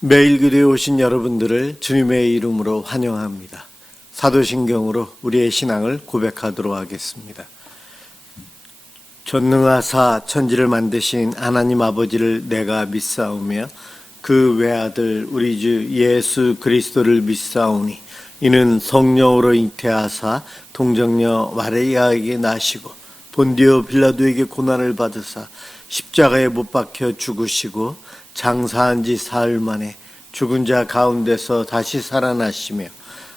매일 교대에 오신 여러분들을 주님의 이름으로 환영합니다. 사도신경으로 우리의 신앙을 고백하도록 하겠습니다. 전능하사 천지를 만드신 하나님 아버지를 내가 믿사오며 그 외아들 우리 주 예수 그리스도를 믿사오니 이는 성령으로 잉태하사 동정녀 마리아에게 나시고 본디오 빌라도에게 고난을 받으사 십자가에 못 박혀 죽으시고 장사한 지 사흘 만에 죽은 자 가운데서 다시 살아나시며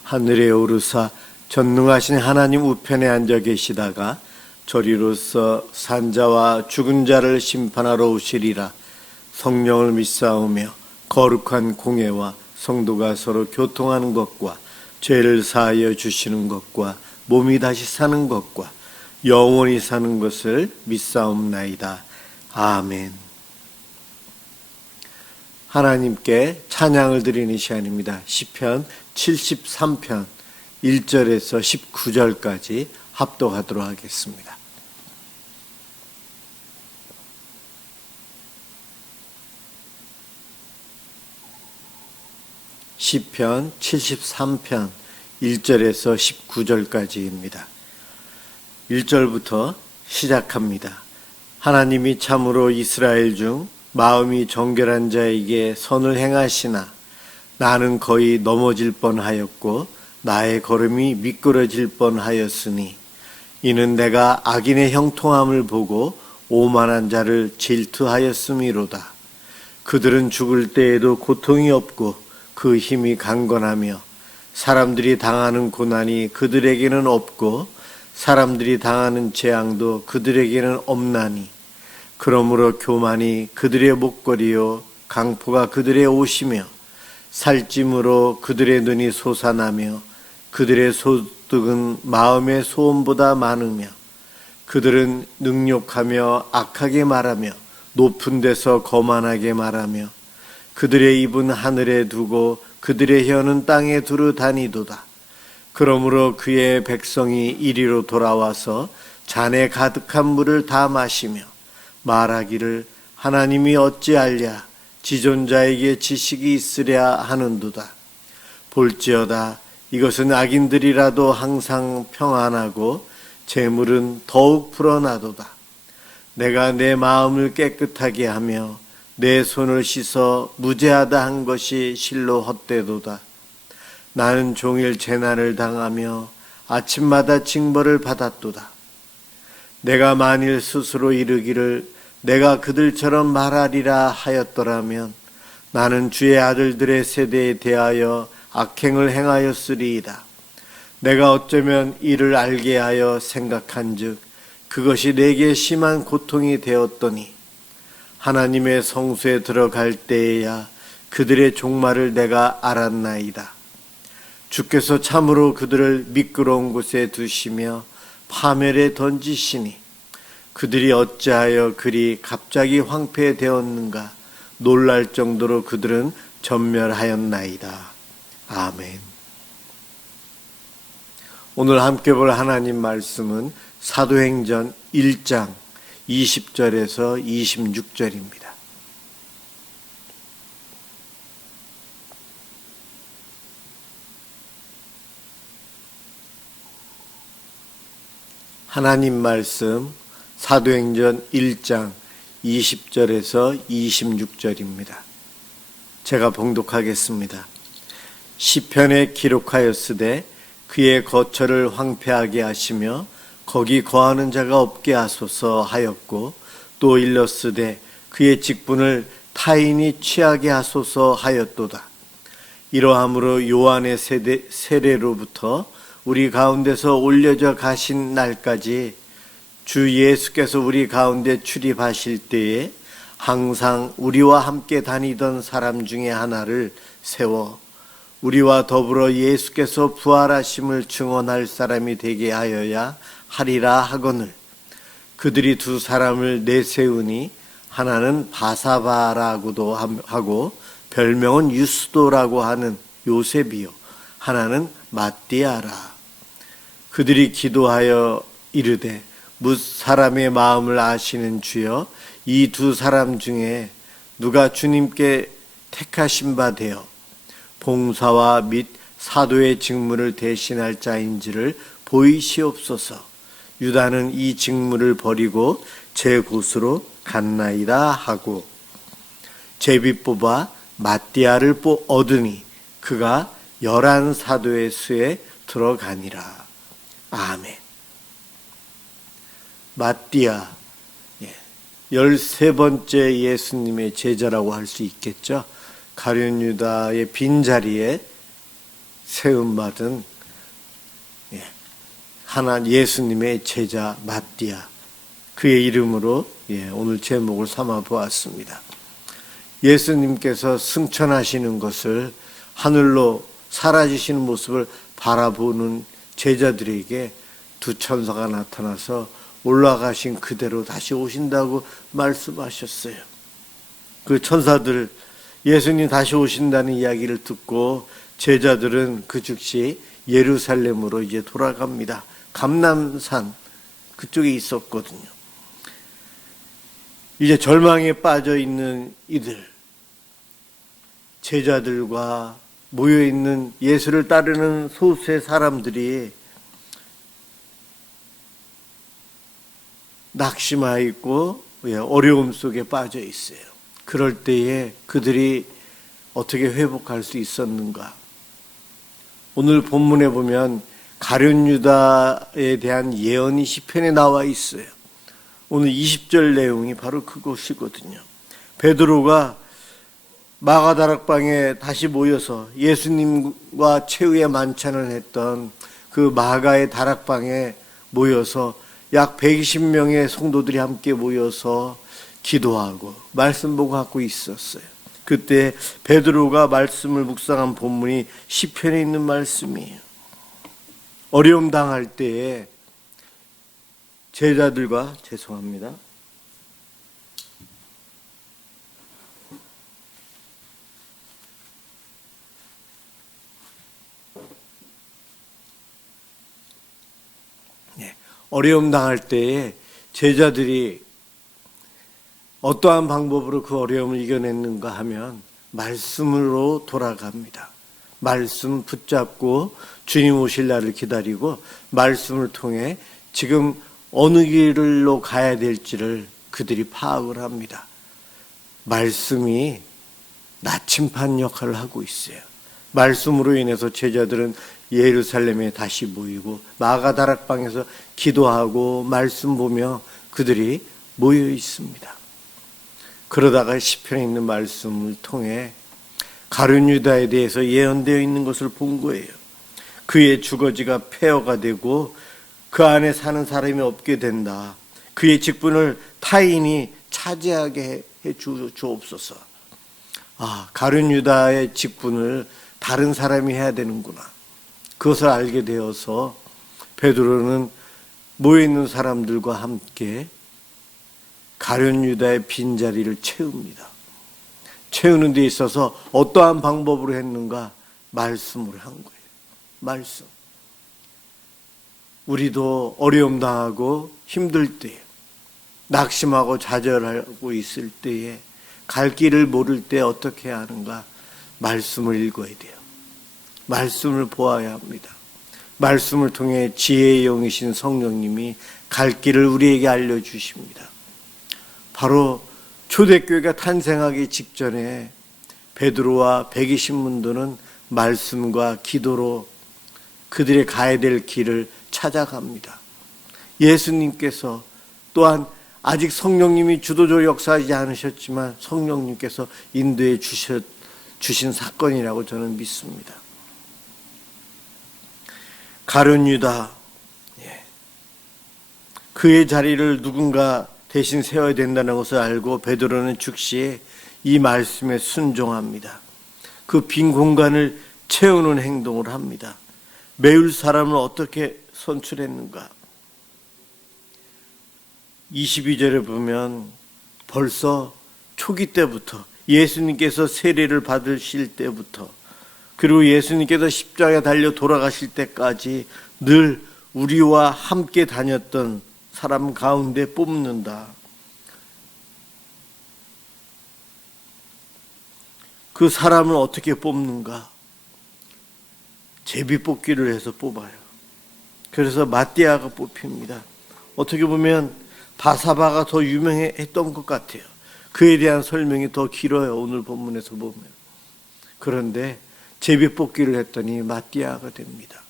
하늘에 오르사 전능하신 하나님 우편에 앉아 계시다가 저리로서 산자와 죽은 자를 심판하러 오시리라. 성령을 믿사오며 거룩한 공회와 성도가 서로 교통하는 것과 죄를 사하여 주시는 것과 몸이 다시 사는 것과 영원히 사는 것을 믿사옵나이다. 아멘. 하나님께 찬양을 드리는 시간입니다. 시편 73편 1절에서 19절까지 합독하도록 하겠습니다. 시편 73편 1절에서 19절까지입니다. 1절부터 시작합니다. 하나님이 참으로 이스라엘 중 마음이 정결한 자에게 선을 행하시나 나는 거의 넘어질 뻔하였고 나의 걸음이 미끄러질 뻔하였으니 이는 내가 악인의 형통함을 보고 오만한 자를 질투하였음이로다. 그들은 죽을 때에도 고통이 없고 그 힘이 강건하며 사람들이 당하는 고난이 그들에게는 없고 사람들이 당하는 재앙도 그들에게는 없나니 그러므로 교만이 그들의 목걸이요 강포가 그들의 옷이며 살찜으로 그들의 눈이 솟아나며 그들의 소득은 마음의 소원보다 많으며 그들은 능욕하며 악하게 말하며 높은 데서 거만하게 말하며 그들의 입은 하늘에 두고 그들의 혀는 땅에 두루 다니도다. 그러므로 그의 백성이 이리로 돌아와서 잔에 가득한 물을 다 마시며 말하기를 하나님이 어찌알랴 지존자에게 지식이 있으랴 하는도다. 볼지어다 이것은 악인들이라도 항상 평안하고 재물은 더욱 불어나도다. 내가 내 마음을 깨끗하게 하며 내 손을 씻어 무죄하다 한 것이 실로 헛되도다. 나는 종일 재난을 당하며 아침마다 징벌을 받았도다. 내가 만일 스스로 이르기를 내가 그들처럼 말하리라 하였더라면 나는 주의 아들들의 세대에 대하여 악행을 행하였으리이다. 내가 어쩌면 이를 알게 하여 생각한즉 그것이 내게 심한 고통이 되었더니 하나님의 성소에 들어갈 때에야 그들의 종말을 내가 알았나이다. 주께서 참으로 그들을 미끄러운 곳에 두시며 파멸에 던지시니 그들이 어찌하여 그리 갑자기 황폐되었는가 놀랄 정도로 그들은 전멸하였나이다. 아멘. 오늘 함께 볼 하나님 말씀은 사도행전 1장 20절에서 26절입니다. 하나님 말씀 사도행전 1장 20절에서 26절입니다. 제가 봉독하겠습니다. 시편에 기록하였으되 그의 거처를 황폐하게 하시며 거기 거하는 자가 없게 하소서 하였고 또 일렀으되 그의 직분을 타인이 취하게 하소서 하였도다. 이러함으로 요한의 세례로부터 우리 가운데서 올려져 가신 날까지 주 예수께서 우리 가운데 출입하실 때에 항상 우리와 함께 다니던 사람 중에 하나를 세워 우리와 더불어 예수께서 부활하심을 증언할 사람이 되게 하여야 하리라 하거늘 그들이 두 사람을 내세우니 하나는 바사바라고도 하고 별명은 유스도라고 하는 요셉이요 하나는 마띠아라. 그들이 기도하여 이르되 뭇 사람의 마음을 아시는 주여 이 두 사람 중에 누가 주님께 택하신 바 되어 봉사와 및 사도의 직무를 대신할 자인지를 보이시옵소서. 유다는 이 직무를 버리고 제 곳으로 갔나이다 하고 제비 뽑아 마띠아를 얻으니 그가 11사도의 수에 들어가니라. 아멘. 마띠아, 13번째 예수님의 제자라고 할 수 있겠죠. 가룟 유다의 빈자리에 세움받은 하나 예수님의 제자 마띠아, 그의 이름으로 오늘 제목을 삼아 보았습니다. 예수님께서 승천하시는 것을, 하늘로 사라지시는 모습을 바라보는 제자들에게 두 천사가 나타나서 올라가신 그대로 다시 오신다고 말씀하셨어요. 그 천사들, 예수님 다시 오신다는 이야기를 듣고 제자들은 그 즉시 예루살렘으로 이제 돌아갑니다. 감람산 그쪽에 있었거든요. 이제 절망에 빠져 있는 이들, 제자들과 모여 있는 예수를 따르는 소수의 사람들이 낙심하여 있고 어려움 속에 빠져 있어요. 그럴 때에 그들이 어떻게 회복할 수 있었는가? 오늘 본문에 보면 가룟 유다에 대한 예언이 시편에 나와 있어요. 오늘 20절 내용이 바로 그것이거든요. 베드로가 마가다락방에 다시 모여서 예수님과 최후의 만찬을 했던 그 마가의 다락방에 모여서 약 120명의 성도들이 함께 모여서 기도하고 말씀 보고 하고 있었어요. 그때 베드로가 말씀을 묵상한 본문이 시편에 있는 말씀이에요. 어려움 당할 때에 제자들과 어려움 당할 때에 제자들이 어떠한 방법으로 그 어려움을 이겨냈는가 하면 말씀으로 돌아갑니다. 말씀 붙잡고 주님 오실 날을 기다리고 말씀을 통해 지금 어느 길로 가야 될지를 그들이 파악을 합니다. 말씀이 나침반 역할을 하고 있어요. 말씀으로 인해서 제자들은 예루살렘에 다시 모이고 마가다락방에서 기도하고 말씀 보며 그들이 모여 있습니다. 그러다가 시편에 있는 말씀을 통해 가룟 유다에 대해서 예언되어 있는 것을 본 거예요. 그의 주거지가 폐허가 되고 그 안에 사는 사람이 없게 된다. 그의 직분을 타인이 차지하게 해 주옵소서. 가룟 유다의 직분을 다른 사람이 해야 되는구나. 그것을 알게 되어서 베드로는 모여있는 사람들과 함께 가룟 유다의 빈자리를 채웁니다. 채우는 데 있어서 어떠한 방법으로 했는가? 말씀으로 한 거예요. 말씀. 우리도 어려움 당하고 힘들 때에, 낙심하고 좌절하고 있을 때에, 갈 길을 모를 때 어떻게 해야 하는가? 말씀을 읽어야 돼요. 말씀을 보아야 합니다. 말씀을 통해 지혜의 영이신 성령님이 갈 길을 우리에게 알려주십니다. 바로 초대교회가 탄생하기 직전에 베드로와 120문도는 말씀과 기도로 그들의 가야 될 길을 찾아갑니다. 예수님께서 또한 아직 성령님이 주도적으로 역사하지 않으셨지만 성령님께서 인도해 주신 사건이라고 저는 믿습니다. 가룟 유다, 그의 자리를 누군가 대신 세워야 된다는 것을 알고 베드로는 즉시 이 말씀에 순종합니다. 그 빈 공간을 채우는 행동을 합니다. 메울 사람을 어떻게 선출했는가? 22절에 보면 벌써 초기 때부터 예수님께서 세례를 받으실 때부터 그리고 예수님께서 십자가에 달려 돌아가실 때까지 늘 우리와 함께 다녔던 사람 가운데 뽑는다. 그 사람을 어떻게 뽑는가? 제비뽑기를 해서 뽑아요. 그래서 마띠아가 뽑힙니다. 어떻게 보면 바사바가 더 유명했던 것 같아요. 그에 대한 설명이 더 길어요. 오늘 본문에서 보면. 그런데 제비뽑기를 했더니 마띠아가 됩니다.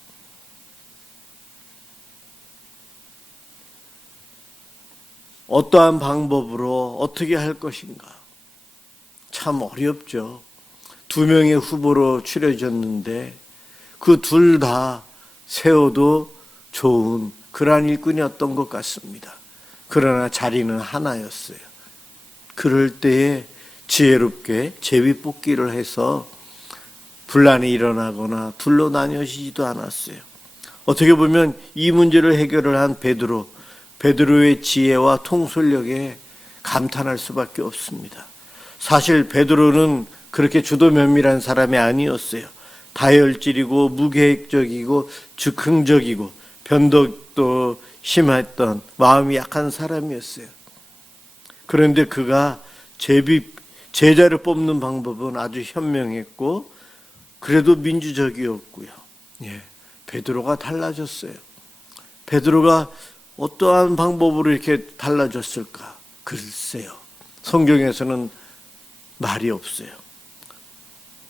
어떠한 방법으로 어떻게 할 것인가? 참 어렵죠. 2명의 후보로 추려졌는데 그 둘 다 세워도 좋은 그러한 일꾼이었던 것 같습니다. 그러나 자리는 하나였어요. 그럴 때에 지혜롭게 제비뽑기를 해서 분란이 일어나거나 둘로 나뉘어지지도 않았어요. 어떻게 보면 이 문제를 해결을 한 베드로의 지혜와 통솔력에 감탄할 수밖에 없습니다. 사실 베드로는 그렇게 주도 면밀한 사람이 아니었어요. 다혈질이고 무계획적이고 즉흥적이고 변덕도 심했던 마음이 약한 사람이었어요. 그런데 그가 제자를 뽑는 방법은 아주 현명했고 그래도 민주적이었고요. 베드로가 달라졌어요. 베드로가 어떠한 방법으로 이렇게 달라졌을까? 글쎄요. 성경에서는 말이 없어요.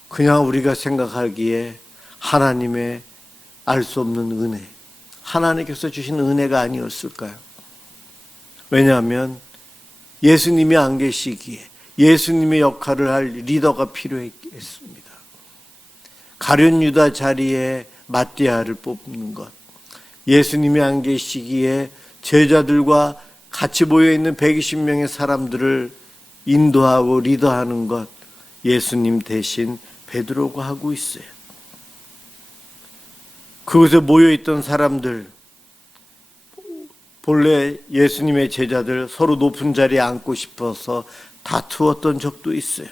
그냥 우리가 생각하기에 하나님의 알 수 없는 은혜, 하나님께서 주신 은혜가 아니었을까요? 왜냐하면 예수님이 안 계시기에 예수님의 역할을 할 리더가 필요했습니다. 가룟 유다 자리에 마띠아를 뽑는 것, 예수님이 안 계시기에 제자들과 같이 모여있는 120명의 사람들을 인도하고 리더하는 것, 예수님 대신 베드로가 하고 있어요. 그곳에 모여있던 사람들, 본래 예수님의 제자들 서로 높은 자리에 앉고 싶어서 다투었던 적도 있어요.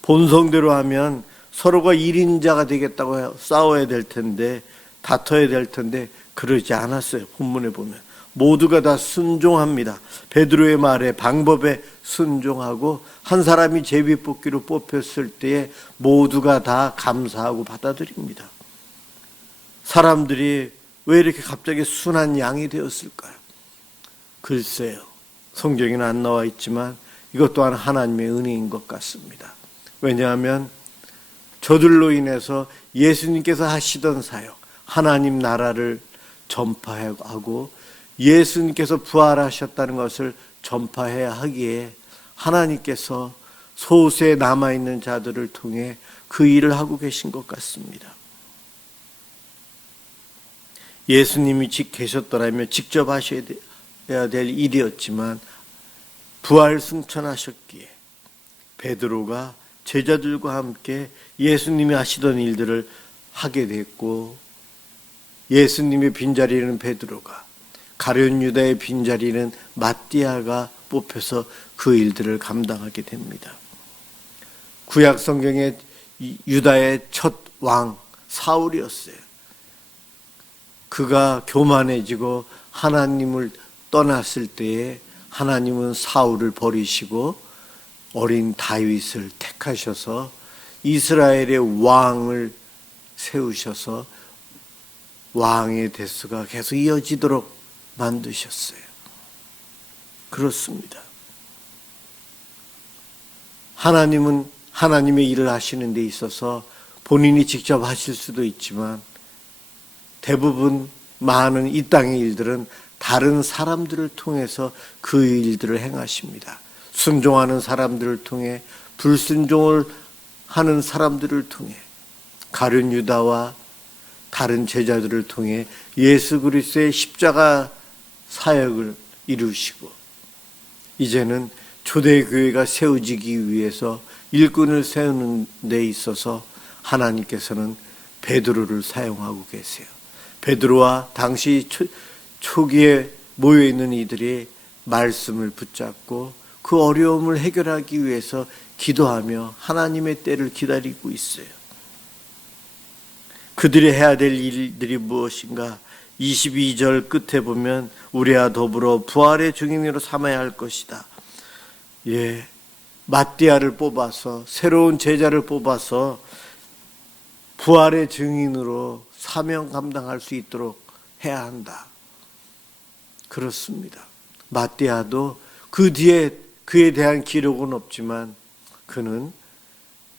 본성대로 하면 서로가 1인자가 되겠다고 싸워야 될 텐데, 다퉈야 될 텐데 그러지 않았어요. 본문에 보면 모두가 다 순종합니다. 베드로의 말에, 방법에 순종하고 한 사람이 제비뽑기로 뽑혔을 때에 모두가 다 감사하고 받아들입니다. 사람들이 왜 이렇게 갑자기 순한 양이 되었을까요? 글쎄요. 성경에는 안 나와 있지만 이것 또한 하나님의 은혜인 것 같습니다. 왜냐하면 저들로 인해서 예수님께서 하시던 사역, 하나님 나라를 전파하고 예수님께서 부활하셨다는 것을 전파해야 하기에 하나님께서 소수에 남아있는 자들을 통해 그 일을 하고 계신 것 같습니다. 예수님이 계셨더라면 직접 하셔야 될 일이었지만 부활 승천하셨기에 베드로가 제자들과 함께 예수님이 하시던 일들을 하게 됐고, 예수님의 빈자리는 베드로가, 가룟 유다의 빈자리는 마띠아가 뽑혀서 그 일들을 감당하게 됩니다. 구약 성경에 유다의 첫 왕 사울이었어요. 그가 교만해지고 하나님을 떠났을 때에 하나님은 사울을 버리시고 어린 다윗을 택하셔서 이스라엘의 왕을 세우셔서 왕의 대수가 계속 이어지도록 만드셨어요. 그렇습니다. 하나님은 하나님의 일을 하시는 데 있어서 본인이 직접 하실 수도 있지만 대부분 많은 이 땅의 일들은 다른 사람들을 통해서 그 일들을 행하십니다. 순종하는 사람들을 통해, 불순종을 하는 사람들을 통해, 가룟 유다와 다른 제자들을 통해 예수 그리스도의 십자가 사역을 이루시고, 이제는 초대교회가 세워지기 위해서 일꾼을 세우는 데 있어서 하나님께서는 베드로를 사용하고 계세요. 베드로와 당시 초기에 모여있는 이들이 말씀을 붙잡고 그 어려움을 해결하기 위해서 기도하며 하나님의 때를 기다리고 있어요. 그들이 해야 될 일들이 무엇인가? 22절 끝에 보면 우리와 더불어 부활의 증인으로 삼아야 할 것이다. 마띠아를 뽑아서, 새로운 제자를 뽑아서 부활의 증인으로 사명 감당할 수 있도록 해야 한다. 그렇습니다. 마띠아도 그 뒤에 그에 대한 기록은 없지만 그는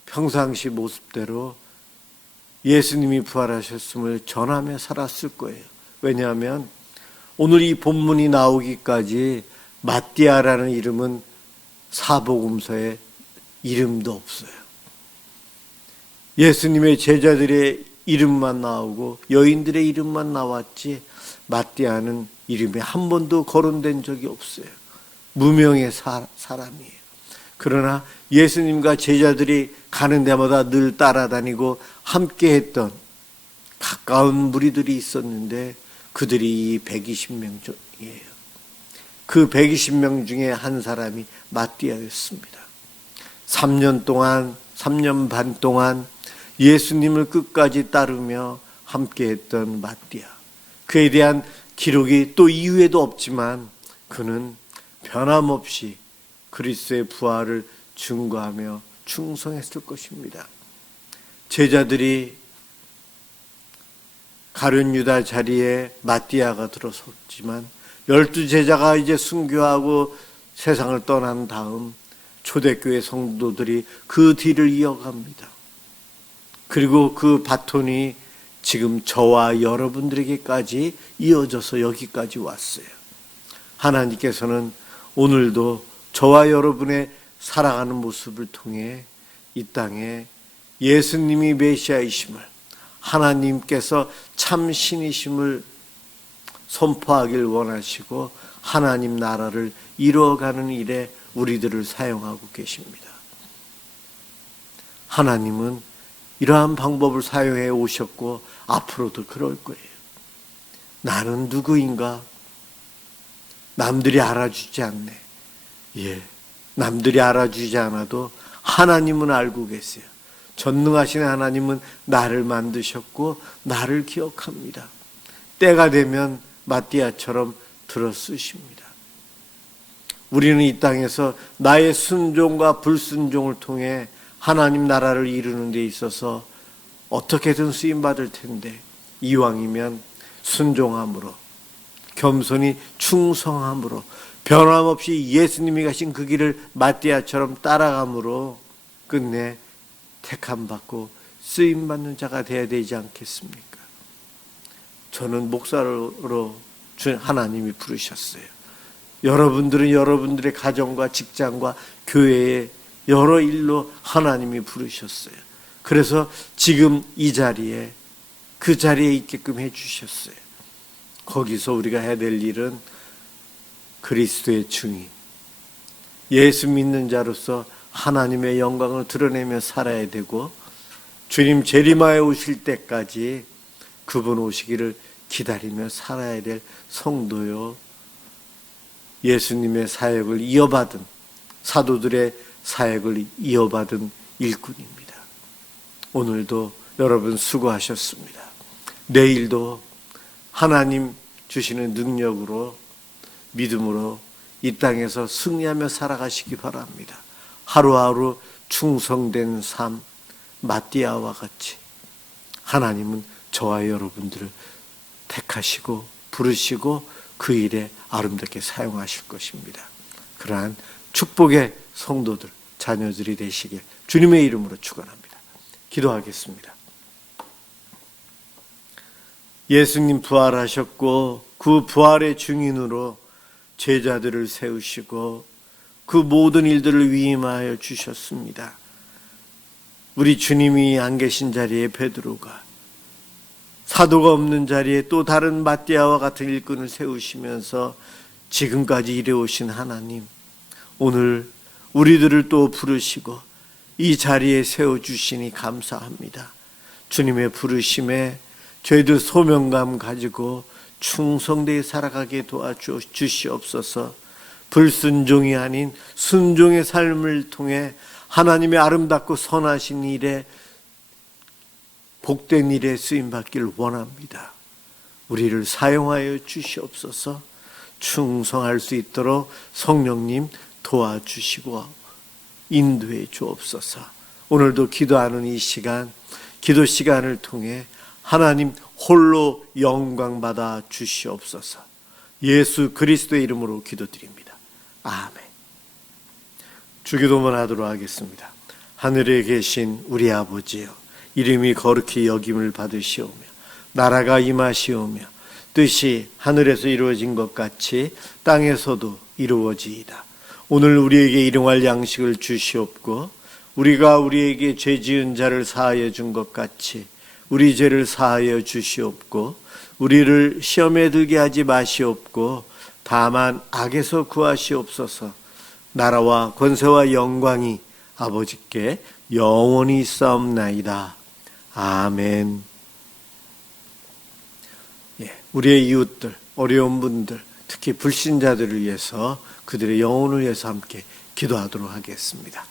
평상시 모습대로 예수님이 부활하셨음을 전하며 살았을 거예요. 왜냐하면 오늘 이 본문이 나오기까지 마띠아라는 이름은 사복음서에 이름도 없어요. 예수님의 제자들의 이름만 나오고 여인들의 이름만 나왔지 마띠아는 이름이 한 번도 거론된 적이 없어요. 무명의 사람이에요. 그러나 예수님과 제자들이 가는 데마다 늘 따라다니고 함께했던 가까운 무리들이 있었는데 그들이 이 120명이에요. 그 120명 중에 한 사람이 마띠아였습니다. 3년 반 동안 예수님을 끝까지 따르며 함께했던 마띠아. 그에 대한 기록이 또 이후에도 없지만 그는 변함없이 그리스도의 부활을 증거하며 충성했을 것입니다. 제자들이 가룟 유다 자리에 마띠아가 들어섰지만 12제자가 이제 순교하고 세상을 떠난 다음 초대교회 성도들이 그 뒤를 이어갑니다. 그리고 그 바톤이 지금 저와 여러분들에게까지 이어져서 여기까지 왔어요. 하나님께서는 오늘도 저와 여러분의 살아가는 모습을 통해 이 땅에 예수님이 메시아이심을, 하나님께서 참 신이심을 선포하길 원하시고 하나님 나라를 이루어가는 일에 우리들을 사용하고 계십니다. 하나님은 이러한 방법을 사용해 오셨고 앞으로도 그럴 거예요. 나는 누구인가? 남들이 알아주지 않네. 예, 남들이 알아주지 않아도 하나님은 알고 계세요. 전능하신 하나님은 나를 만드셨고 나를 기억합니다. 때가 되면 마띠아처럼 들어쓰십니다. 우리는 이 땅에서 나의 순종과 불순종을 통해 하나님 나라를 이루는 데 있어서 어떻게든 쓰임받을 텐데 이왕이면 순종함으로, 겸손히 충성함으로, 변함없이 예수님이 가신 그 길을 마띠아처럼 따라감으로 끝내 택함받고 쓰임받는 자가 되어야 되지 않겠습니까? 저는 목사로 하나님이 부르셨어요. 여러분들은 여러분들의 가정과 직장과 교회에 여러 일로 하나님이 부르셨어요. 그래서 지금 이 자리에, 그 자리에 있게끔 해주셨어요. 거기서 우리가 해야 될 일은 그리스도의 증인, 예수 믿는 자로서 하나님의 영광을 드러내며 살아야 되고, 주님 재림하여 오실 때까지 그분 오시기를 기다리며 살아야 될 성도요, 예수님의 사역을 이어받은, 사도들의 사역을 이어받은 일꾼입니다. 오늘도 여러분 수고하셨습니다. 내일도 하나님 주시는 능력으로, 믿음으로 이 땅에서 승리하며 살아가시기 바랍니다. 하루하루 충성된 삶, 마띠아와 같이 하나님은 저와 여러분들을 택하시고 부르시고 그 일에 아름답게 사용하실 것입니다. 그러한 축복의 성도들, 자녀들이 되시길 주님의 이름으로 축원합니다. 기도하겠습니다. 예수님 부활하셨고 그 부활의 증인으로 제자들을 세우시고 그 모든 일들을 위임하여 주셨습니다. 우리 주님이 안 계신 자리에 베드로가, 사도가 없는 자리에 또 다른 마띠아와 같은 일꾼을 세우시면서 지금까지 이래오신 하나님, 오늘 우리들을 또 부르시고 이 자리에 세워주시니 감사합니다. 주님의 부르심에 저희들 소명감 가지고 충성되게 살아가게 도와주시옵소서. 불순종이 아닌 순종의 삶을 통해 하나님의 아름답고 선하신 일에, 복된 일에 쓰임받기를 원합니다. 우리를 사용하여 주시옵소서. 충성할 수 있도록 성령님 도와주시고 인도해 주옵소서. 오늘도 기도하는 이 시간, 기도 시간을 통해 하나님 홀로 영광 받아 주시옵소서. 예수 그리스도의 이름으로 기도드립니다. 아멘. 주기도문 하도록 하겠습니다. 하늘에 계신 우리 아버지여, 이름이 거룩히 여김을 받으시오며 나라가 임하시오며 뜻이 하늘에서 이루어진 것 같이 땅에서도 이루어지이다. 오늘 우리에게 일용할 양식을 주시옵고 우리가 우리에게 죄 지은 자를 사하여 준 것 같이 우리 죄를 사하여 주시옵고 우리를 시험에 들게 하지 마시옵고 다만 악에서 구하시옵소서. 나라와 권세와 영광이 아버지께 영원히 있사옵나이다. 아멘. 우리의 이웃들, 어려운 분들, 특히 불신자들을 위해서 그들의 영혼을 위해서 함께 기도하도록 하겠습니다.